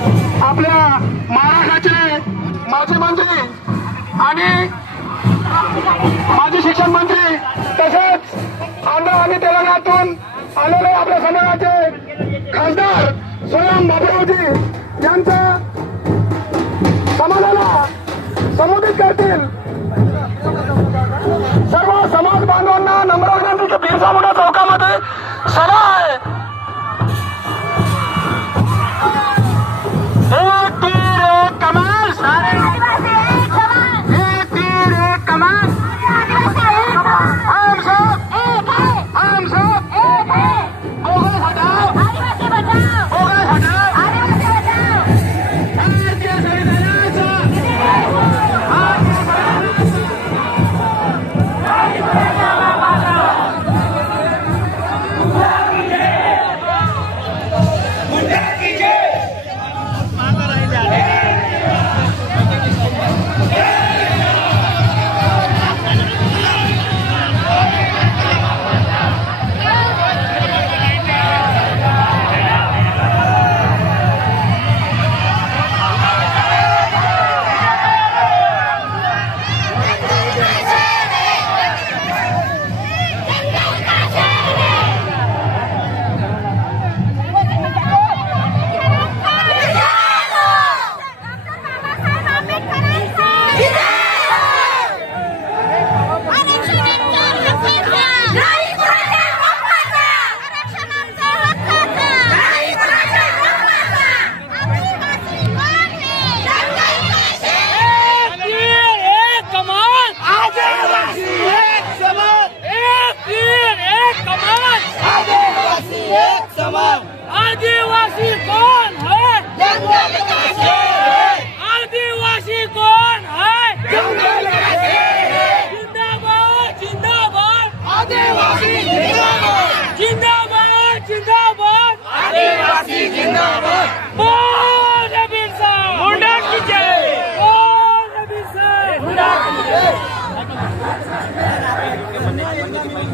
आपल्या महाराष्ट्राचे माजी मंत्री आणि माजी शिक्षण मंत्री तसेच आंध्र आणि तेलंगणातून आलेले आपल्या समाजाचे खासदार स्वयं बाबूरावजी यांचा समाजाला संबोधित करतील. सर्व समाज बांधवांना नम्र विनंती की बिरसा मुंडा चौकामध्ये सभा आहे. más. आदिवासी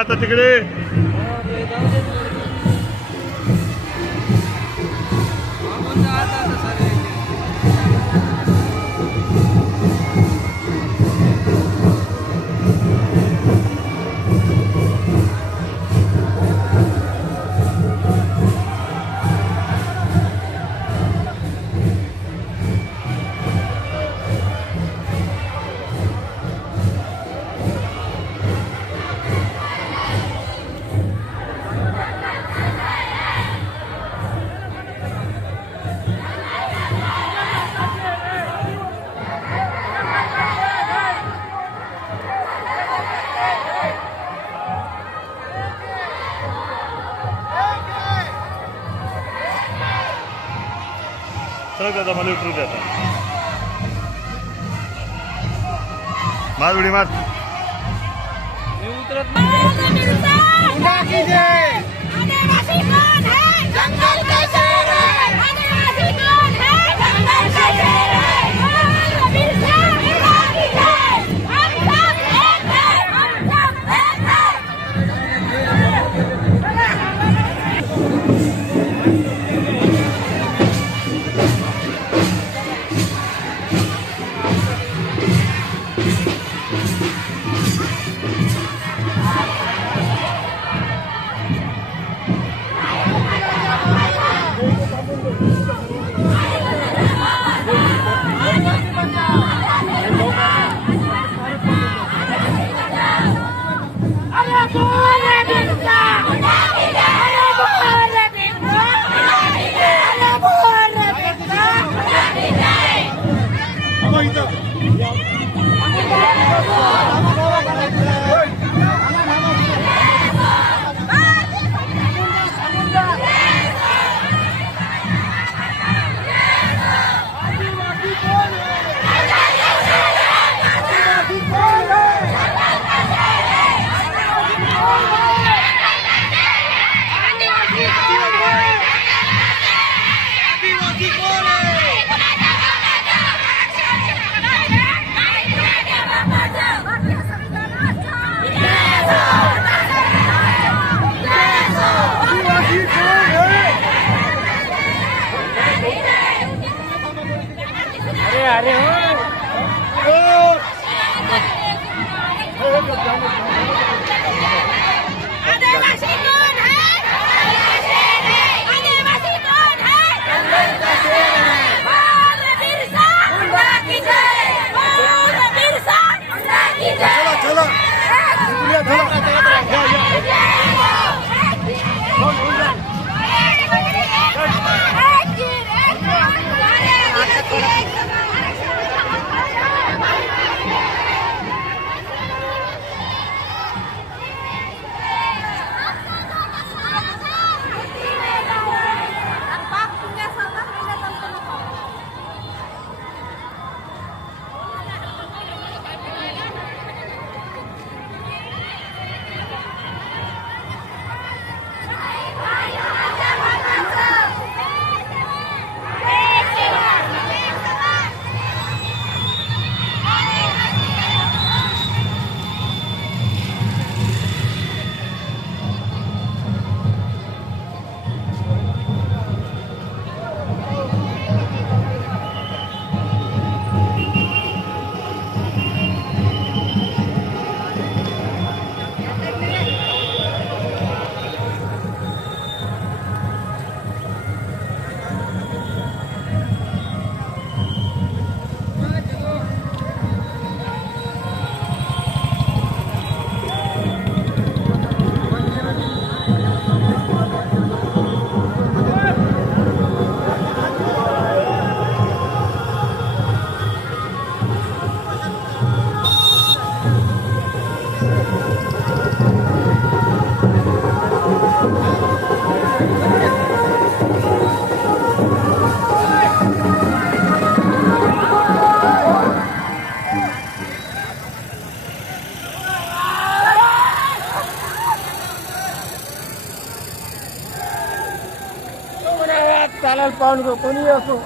आता तिकडे देता मला उतरू देता मार उडी मार चालेल पाहून कोणी असो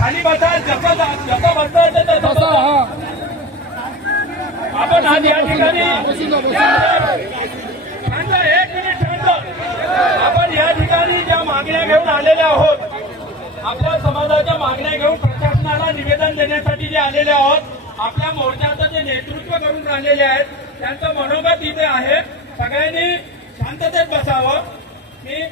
खाली बसा. जप जप बसता आपण आज या ठिकाणी शांत एक मिनिट शांत. आपण या ठिकाणी मागण्या घेऊन आलेल्या आहोत. आपल्या समाजाच्या मागण्या घेऊन प्रशासनाला निवेदन देण्यासाठी जे आलेले आहोत आपल्या मोर्चाचं जे नेतृत्व करून राहिलेले आहेत त्यांचं मनोगत इथे आहे. सगळ्यांनी शांततेत बसावं. मी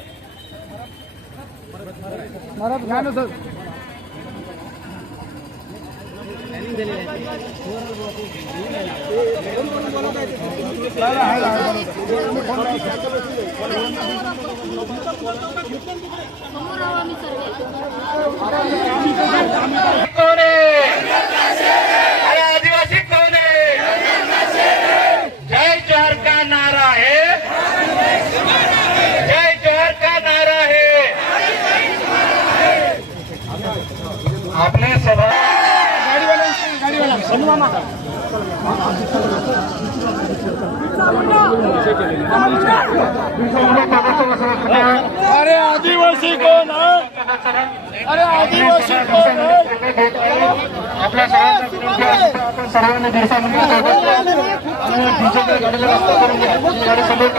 महाराज घ्या ना सर कोण आहे अरे आदिवासी कोण आहे जय जोहर का नारा है जय जोहर का नारा है आपने सभा अरे आदिवासी कोण अरे आदिवासी कोण आपल्या सर्वांनी दिवसामध्ये आणि डीजेच्या गाडीला रस्ता करून घ्या गाडी समोर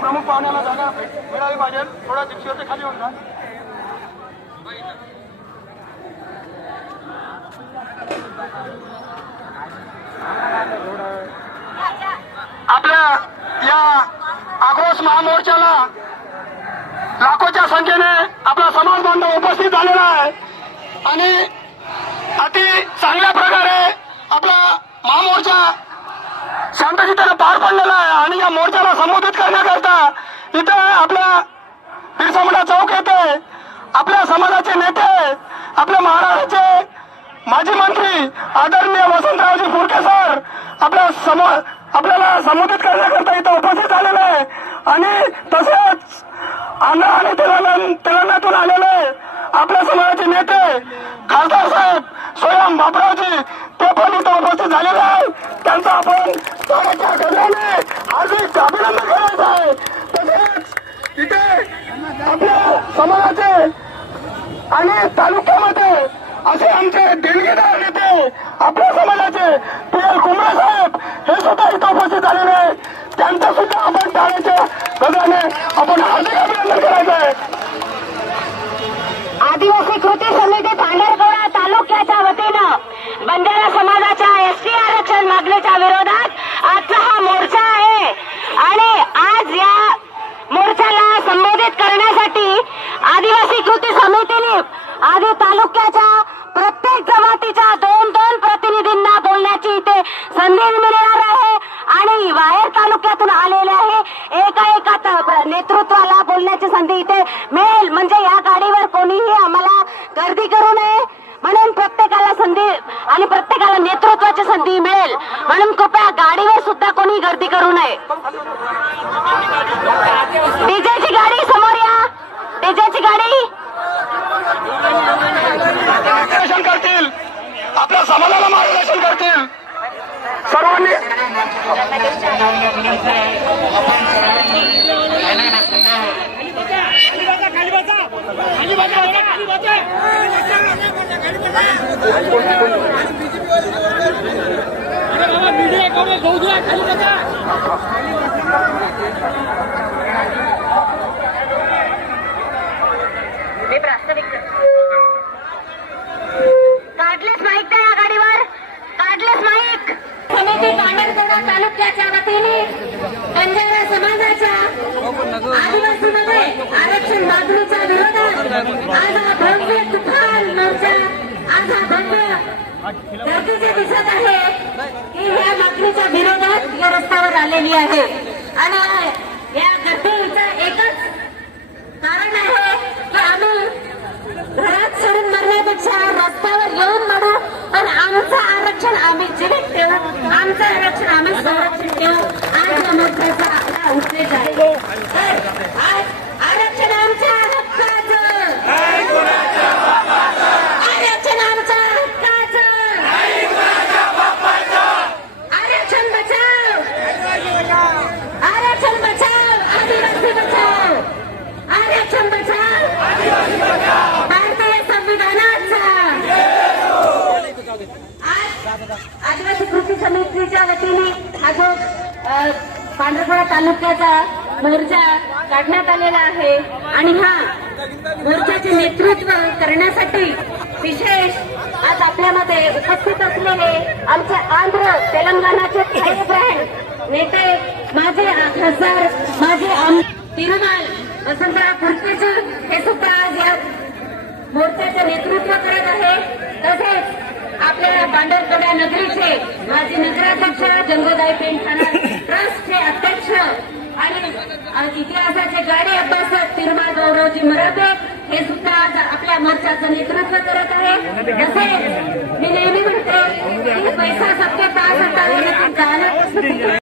प्रमुख पाहुण्याला जागा मिळावी पाहिजे. थोडा जिप्सीवरचे खाली होऊन जा. आपल्या या आक्रोश महामोर्चाला लाखोच्या संख्येने आपला समाज बांधव उपस्थित झालेला आहे. आणि अति चांगल्या प्रकारे आपला महामोर्चा शांतचितेने पार पडलेला आहे आणि या मोर्चाला संबोधित करण्याकरता इथं आपल्या बिरसा मुंडा चौक येथे आपल्या समाजाचे नेते आपल्या महाराष्ट्राचे माजी मंत्री आदरणीय वसंतरावजी फुरके सर आपल्या सम आपल्याला संबोधित करण्याकरता इथं उपस्थित झालेले आहे. आणि तसेच आंध्र आणि तेलंगण तेलंगणातून आलेले आपल्या समाजाचे नेते खासदार साहेब स्वयं बापरावजी ते पण इथं उपस्थित झालेले आहे त्यांचं आपण टाळ्याच्या गजराने हार्दिक अभिनंदन करायचं आहे. तसेच इथे आपल्या समाजाचे आणि तालुक्यामध्ये असे आमचे देणगीदार नेते आपल्या समाजाचे पी एल कुंभळे साहेब हे सुद्धा इथं उपस्थित झालेले आहेत. त्यांचा सुद्धा आपण टाळ्याच्या समिती पांढरपुरा तालुक्याच्या वतीनं बंजारा समाजाच्या एस टी आरक्षण मागणीच्या विरोधात आजचा हा मोर्चा आहे. आणि आज या मोर्चाला संबोधित करण्यासाठी आदिवासी कृती समितीने आधी तालुक्याच्या प्रत्येक जमातीच्या दोन दोन प्रतिनिधींना बोलण्याची इथे संधी मिळणार आहे. आणि बाहेर तालुक्यातून आलेले आहे. एका एका नेतृत्वाला बोलण्याची संधी इथे मिळेल. म्हणजे या गाडीवर कोणीही आम्हाला गर्दी करू नये. म्हणून प्रत्येकाला संधी आणि प्रत्येकाला नेतृत्वाची संधी मिळेल. म्हणून कृपया गाडीवर सुद्धा कोणी गर्दी करू नये. डीजेची गाडी समोर या. डीजेची गाडी. करतील. आपल्या समाजाला मार्गदर्शन करतील. सर्वांनी काढलेच माईक त्या या गाडीवर? काढलेच माईक समिती पांढरकवडा तालुक्याच्या वतीने बंजारा समाजाच्या आदिवासी आरक्षण मागणीच्या विरोधात आज हा भव्य तुफान मोर्चा आज हा भव्य गर्दीचे दिसत आहे की या मागणीच्या विरोधात या रस्त्यावर आलेली आहे. आणि या गर्दीचं एकच कारण आहे की आम्ही घरात सोडून मरण्यापेक्षा रस्त्यावर येऊन मरू पण आमचं आरक्षण आम्ही जीवित ठेवू आमचं आरक्षण आम्ही संरक्षण ठेवू. आज या मोर्चाचा आपला उद्देश आहे. आज आरक्षण आमच्या हक्काचं आरक्षण आमच्या हक्काचं आरक्षण बचाव आरक्षण बचाव आदिवासी बचाव आरक्षण बचाव भारतीय संविधानाचा आज आदिवासी कृषी समितीच्या वतीने हा जो अ, तालुक्याचा मोर्चा काढण्यात आलेला आहे. आणि हा मोर्चाचे नेतृत्व करण्यासाठी विशेष आज आपल्यामध्ये उपस्थित असलेले आमचे आंध्र तेलंगणाचे काही नेते माझे खासदार माझे आम तिरुमाल वसंतराव कुर्तेजी हे सुद्धा आज या मोर्चाचे नेतृत्व करत आहे. तसेच आपल्या पांढरपड्या नगरीचे माजी नगराध्यक्ष जंगोदाई पेंठाणा आणि इतिहासाचे गाडे अभ्यासक तिरुमा गौरवजी मराठे हे सुद्धा आज आपल्या मोर्चाचं नेतृत्व करत आहे. तसेच मी नेहमी म्हणते की पैसा सबके पास होता